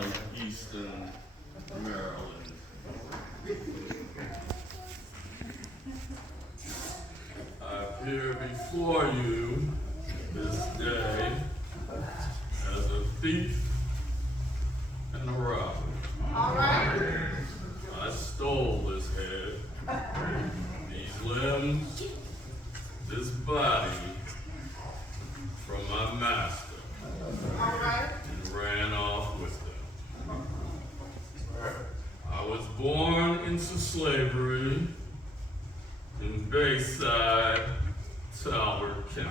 of Easton, Maryland. I appear before you this day as a thief and a robber. All right. I stole this head, these limbs, this body from my master. All right. And ran off with them. I was born into slavery in Bayside, Talbot County,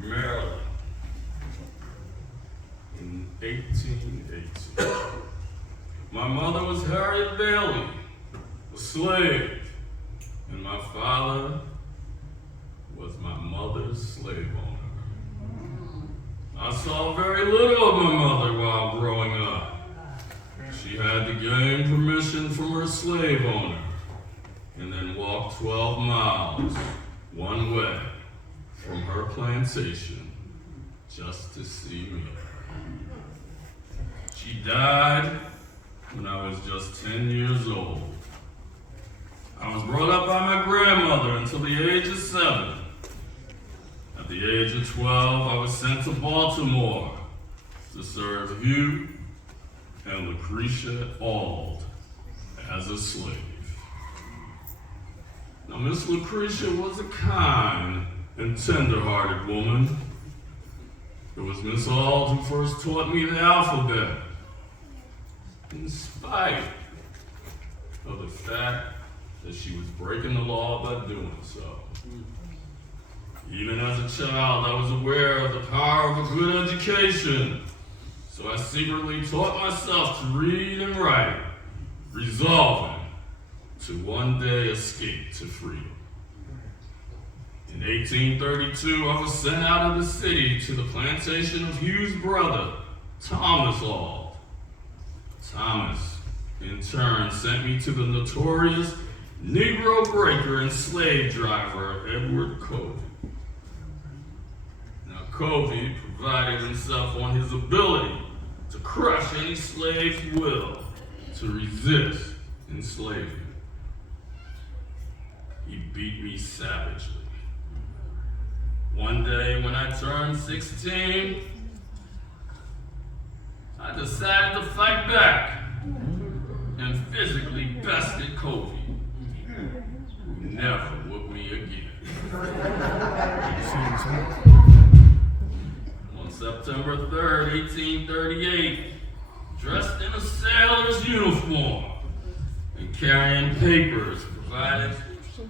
Maryland, in 1880. My mother was Harriet Bailey, a slave, and my father was my mother's slave owner. I saw very little of my mother while growing up. She had to gain permission from her slave owner and then walk 12 miles one way from her plantation just to see me. She died when I was just 10 years old. I was brought up by my grandmother until the age of 7. At the age of 12, I was sent to Baltimore to serve Hugh and Lucretia Auld as a slave. Now, Miss Lucretia was a kind and tender-hearted woman. It was Miss Auld who first taught me the alphabet, in spite of the fact that she was breaking the law by doing so. Even as a child, I was aware of the power of a good education, so I secretly taught myself to read and write, resolving to one day escape to freedom. In 1832, I was sent out of the city to the plantation of Hugh's brother, Thomas Auld. Thomas, in turn, sent me to the notorious Negro breaker and slave driver, Edward Covey. Now, Covey prided himself on his ability to crush any slave's will to resist enslavement. He beat me savagely. One day when I turned 16, I decided to fight back and physically bested Covey, who never whooped me again. On September 3rd, 1838, dressed in a sailor's uniform and carrying papers provided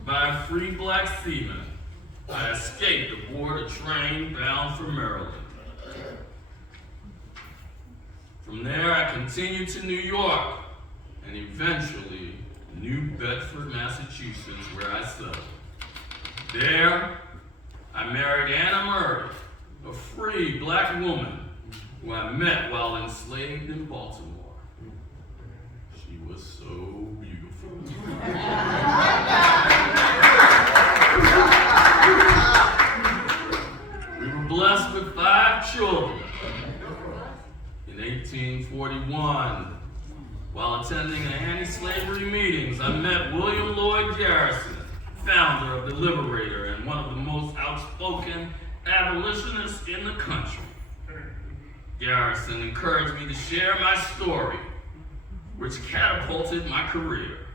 by a free black seaman, I escaped aboard a train bound for Maryland. From there, I continued to New York and eventually New Bedford, Massachusetts, where I settled. There, I married Anna Murray, a free black woman who I met while enslaved in Baltimore. She was so beautiful. We were blessed with 5 children. In 1841, while attending the anti-slavery meetings, I met William Lloyd Garrison, founder of the Liberator and one of the most outspoken abolitionists in the country. Garrison encouraged me to share my story, which catapulted my career.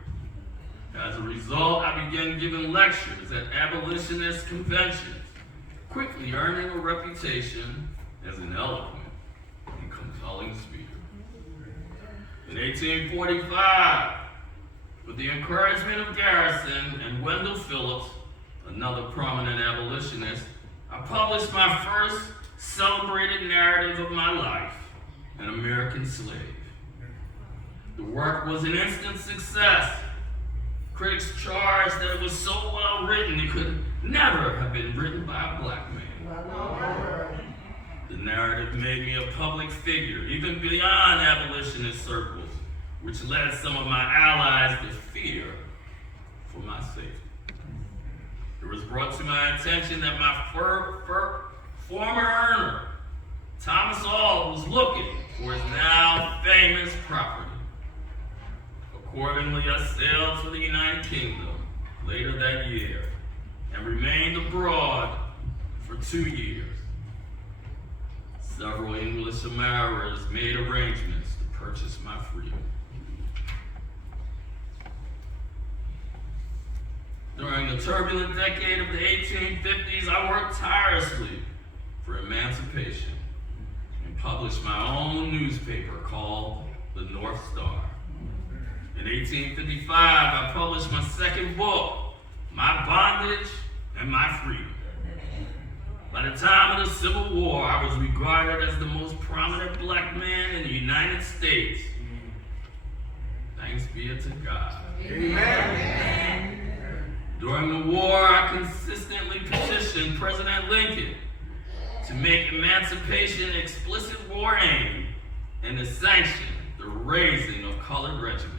As a result, I began giving lectures at abolitionist conventions, quickly earning a reputation as an eloquent and compelling speaker. In 1845, with the encouragement of Garrison and Wendell Phillips, another prominent abolitionist, I published my first celebrated narrative of my life, An American Slave. The work was an instant success. Critics charged that it was so well written it could never have been written by a black man. The narrative made me a public figure, even beyond abolitionist circles, which led some of my allies to fear for my safety. It was brought to my attention that my former earner, Thomas Auld, was looking for his Accordingly, I sailed for the United Kingdom later that year and remained abroad for 2 years. Several English admirers made arrangements to purchase my freedom. During the turbulent decade of the 1850s, I worked tirelessly for emancipation and published my own newspaper called The North Star. In 1855, I published my second book, My Bondage and My Freedom. By the time of the Civil War, I was regarded as the most prominent black man in the United States. Thanks be to God. Amen. During the war, I consistently petitioned President Lincoln to make emancipation an explicit war aim and to sanction the raising of colored regiments.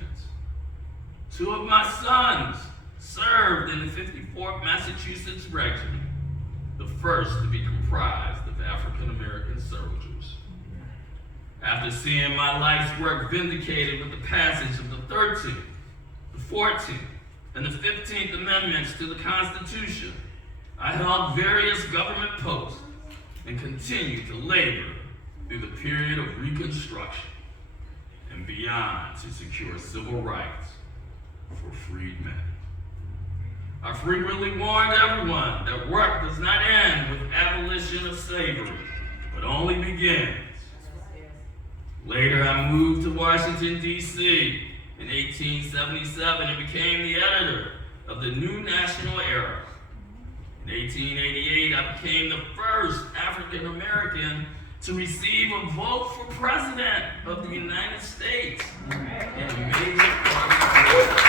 2 of my sons served in the 54th Massachusetts Regiment, the first to be comprised of African American soldiers. After seeing my life's work vindicated with the passage of the 13th, the 14th, and the 15th Amendments to the Constitution, I held various government posts and continued to labor through the period of Reconstruction and beyond to secure civil rights for freed men. I frequently warned everyone that work does not end with abolition of slavery, but only begins. Later, I moved to Washington, D.C. in 1877 and became the editor of the New National Era. In 1888, I became the first African American to receive a vote for president of the United States in a major party.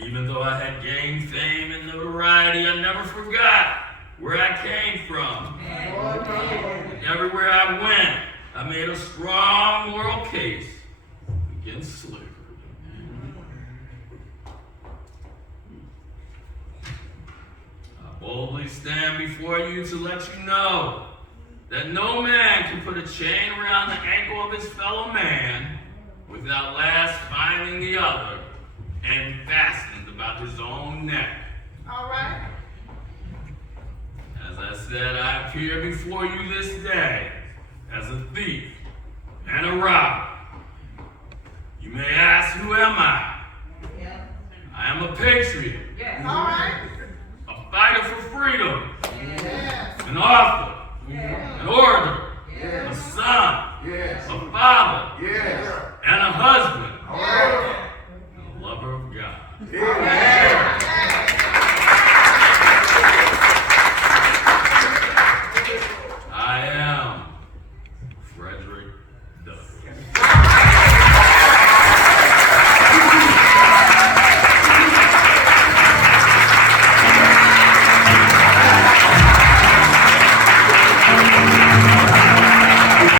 Even though I had gained fame and notoriety, I never forgot where I came from. And everywhere I went, I made a strong moral case against slavery. I boldly stand before you to let you know that no man can put a chain around the ankle of his fellow man without last finding the other and fastened about his own neck. All right. As I said, I appear before you this day as a thief and a robber. You may ask, who am I? Yeah. I am a patriot, Yes. All right. a fighter for freedom, Yes. an author, Yes. an orator,